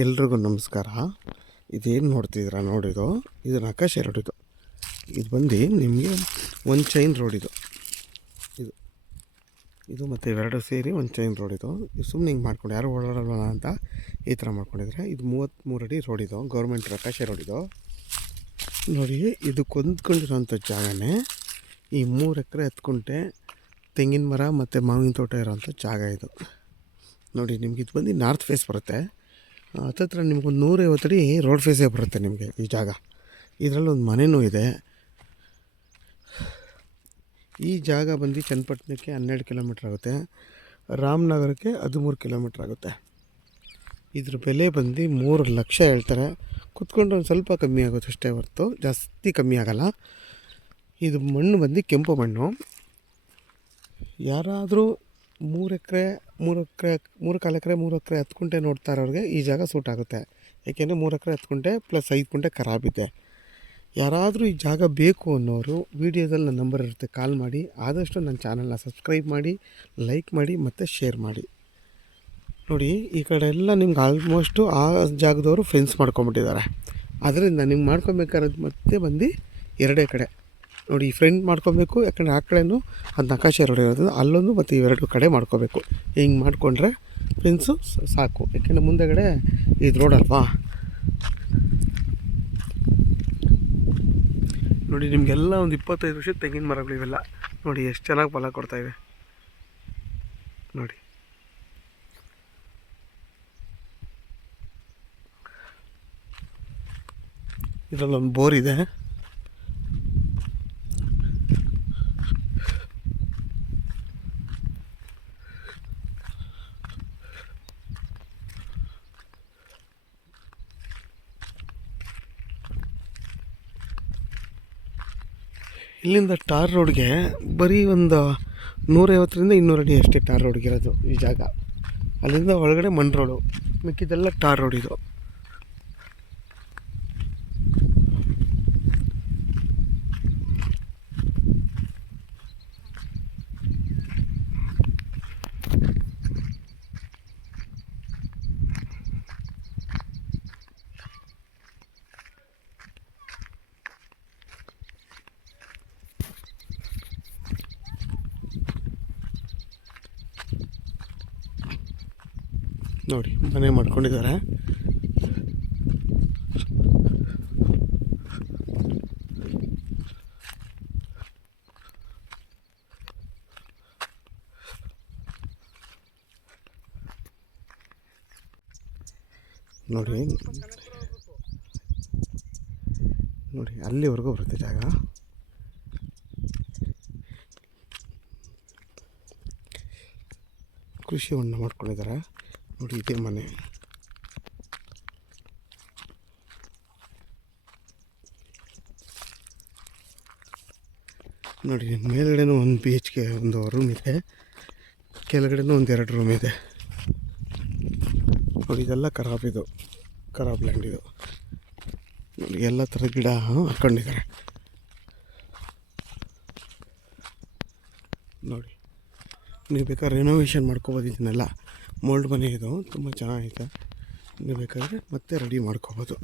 ಎಲ್ರಿಗೂ ನಮಸ್ಕಾರ. ಇದೇನು ನೋಡ್ತಿದ್ದೀರಾ ನೋಡಿದು, ಇದು ನಕಾಶೆ ರೋಡ್. ಇದು ಬಂದು ನಿಮಗೆ ಒಂದು ಚೈನ್ ರೋಡ್ ಇದು ಮತ್ತು ಇವೆರಡು ಸೇರಿ ಒಂದು ಚೈನ್ ರೋಡ್. ಇದು ಸುಮ್ಮನೆ ಹಿಂಗೆ ಮಾಡ್ಕೊಂಡು ಯಾರು ಓಡಾಡೋಲ್ಲ ಅಂತ ಈ ಥರ ಮಾಡ್ಕೊಂಡಿದ್ರೆ. ಇದು 33 ಅಡಿ ರೋಡ್. ಇದು ಗೌರ್ಮೆಂಟ್ ನಕಾಶೆ ರೋಡ್. ಇದು ನೋಡಿ, ಇದು ಕೊಂದ್ಕೊಂಡಿರೋಂಥ ಜಾಗನೇ ಈ 3 ಎಕರೆ 10 ಗುಂಟೆ ತೆಂಗಿನ ಮರ ಮತ್ತು ಮಾವಿನ ತೋಟ ಇರೋಂಥ ಜಾಗ ಇದು. ನೋಡಿ, ನಿಮ್ಗೆ ಇದು ಬಂದು ನಾರ್ತ್ ಫೇಸ್ ಬರುತ್ತೆ. ಹತ್ತತ್ರ ನಿಮ್ಗೊಂದು 150 ಅಡಿ ರೋಡ್ ಫೇಸೇ ಬರುತ್ತೆ ನಿಮಗೆ ಈ ಜಾಗ. ಇದರಲ್ಲೊಂದು ಮನೆಯೂ ಇದೆ. ಈ ಜಾಗ ಬಂದು ಚನ್ನಪಟ್ಟಣಕ್ಕೆ 12 ಕಿಲೋಮೀಟ್ರ್ ಆಗುತ್ತೆ, ರಾಮನಗರಕ್ಕೆ 13 ಕಿಲೋಮೀಟ್ರ್ ಆಗುತ್ತೆ. ಇದ್ರ ಬೆಲೆ ಬಂದು 3 ಲಕ್ಷ ಹೇಳ್ತಾರೆ. ಕುತ್ಕೊಂಡು ಒಂದು ಸ್ವಲ್ಪ ಕಮ್ಮಿ ಆಗುತ್ತೆ ಅಷ್ಟೇ ಹೊರತು ಜಾಸ್ತಿ ಕಮ್ಮಿ ಆಗೋಲ್ಲ. ಇದು ಮಣ್ಣು ಬಂದು ಕೆಂಪು ಮಣ್ಣು. ಯಾರಾದರೂ 3 ಎಕರೆ 3 ಕಾಲು ಎಕರೆ 3 ಎಕರೆ 10 ಗುಂಟೆ ನೋಡ್ತಾ ಇರೋರಿಗೆ ಈ ಜಾಗ ಸೂಟ್ ಆಗುತ್ತೆ. ಏಕೆಂದರೆ 3 ಎಕರೆ 10 ಗುಂಟೆ ಪ್ಲಸ್ 5 ಗುಂಟೆ ಖರಾಬಿದೆ. ಯಾರಾದರೂ ಈ ಜಾಗ ಬೇಕು ಅನ್ನೋರು ವೀಡಿಯೋದಲ್ಲಿ ನನ್ನ ನಂಬರ್ ಇರುತ್ತೆ, ಕಾಲ್ ಮಾಡಿ. ಆದಷ್ಟು ನನ್ನ ಚಾನಲ್ನ ಸಬ್ಸ್ಕ್ರೈಬ್ ಮಾಡಿ, ಲೈಕ್ ಮಾಡಿ ಮತ್ತು ಶೇರ್ ಮಾಡಿ. ನೋಡಿ, ಈ ಕಡೆ ಎಲ್ಲ ನಿಮ್ಗೆ ಆಲ್ಮೋಸ್ಟು ಆ ಜಾಗದವರು ಫೆನ್ಸ್ ಮಾಡ್ಕೊಂಬಿಟ್ಟಿದ್ದಾರೆ. ಅದರಿಂದ ನಿಮ್ಗೆ ಮಾಡ್ಕೊಬೇಕಾದ್ರೆ ಮತ್ತೆ ಬಂದು 2 ಕಡೆ ನೋಡಿ, ಈ ಫ್ರೆಂಡ್ ಮಾಡ್ಕೊಬೇಕು. ಯಾಕಂದರೆ ಆ ಕಡೆನೂ ಅದು ನಕಾಶೆ ರೋಡ್ ಇರೋದು, ಅಲ್ಲೊಂದು ಮತ್ತು ಇವೆರಡು ಕಡೆ ಮಾಡ್ಕೋಬೇಕು. ಹಿಂಗೆ ಮಾಡಿಕೊಂಡ್ರೆ ಫೆನ್ಸು ಸಾಕು. ಯಾಕೆಂದರೆ ಮುಂದೆಗಡೆ ಇದು ರೋಡ್ ಅಲ್ವಾ. ನೋಡಿ, ನಿಮಗೆಲ್ಲ ಒಂದು 25 ವರ್ಷದ ತೆಂಗಿನ ಮರಗಳಿವೆಲ್ಲ ನೋಡಿ ಎಷ್ಟು ಚೆನ್ನಾಗಿ ಫಲ ಕೊಡ್ತಾಯಿವೆ. ನೋಡಿ, ಇದರಲ್ಲೊಂದು ಬೋರ್ ಇದೆ. ಇಲ್ಲಿಂದ ಟಾರ್ ರೋಡ್ಗೆ ಬರೀ ಒಂದು 150ರಿಂದ 200 ಅಡಿ ಅಷ್ಟೇ ಟಾರ್ ರೋಡ್ಗೆ ಇರೋದು ಈ ಜಾಗ. ಅಲ್ಲಿಂದ ಒಳಗಡೆ ಮಣ್ಣು ರೋಡು, ಮಿಕ್ಕಿದೆಲ್ಲ ಟಾರ್ ರೋಡ್ ಇದು. ನೋಡಿ, ಮನೆ ಮಾಡ್ಕೊಂಡಿದ್ದಾರೆ. ನೋಡಿ ನೋಡಿ, ಅಲ್ಲಿವರೆಗೂ ಬರುತ್ತೆ ಜಾಗ. ಕೃಷಿ ಹೊಂಡ ಮಾಡ್ಕೊಂಡಿದ್ದಾರೆ. ನೋಡಿ, ಇದೇ ಮನೆ. ನೋಡಿ, ಮೇಲ್ಗಡೆನೂ ಒಂದು BHK ಒಂದು ರೂಮ್ ಇದೆ, ಕೆಳಗಡೆನೂ ಒಂದು 2 ರೂಮ್ ಇದೆ. ನೋಡಿ, ಇದೆಲ್ಲ ಖರಾಬ್ ಲ್ಯಾಂಡ್ ಇದು. ನೋಡಿ, ಎಲ್ಲ ಥರ ಗಿಡ ಹಾಕ್ಕೊಂಡಿದ್ದಾರೆ. ನೋಡಿ, ನೀವು ಬೇಕಾದ್ರೆ ರೆನೋವೇಷನ್ ಮಾಡ್ಕೋಬೋದು. ಇದನ್ನೆಲ್ಲ ಮೋಲ್ಡ್ ಮನೆ ಇದು, ತುಂಬ ಚೆನ್ನಾಗೈತೆ. ನೀವು ಬೇಕಾದರೆ ಮತ್ತೆ ರೆಡಿ ಮಾಡ್ಕೋಬೋದು.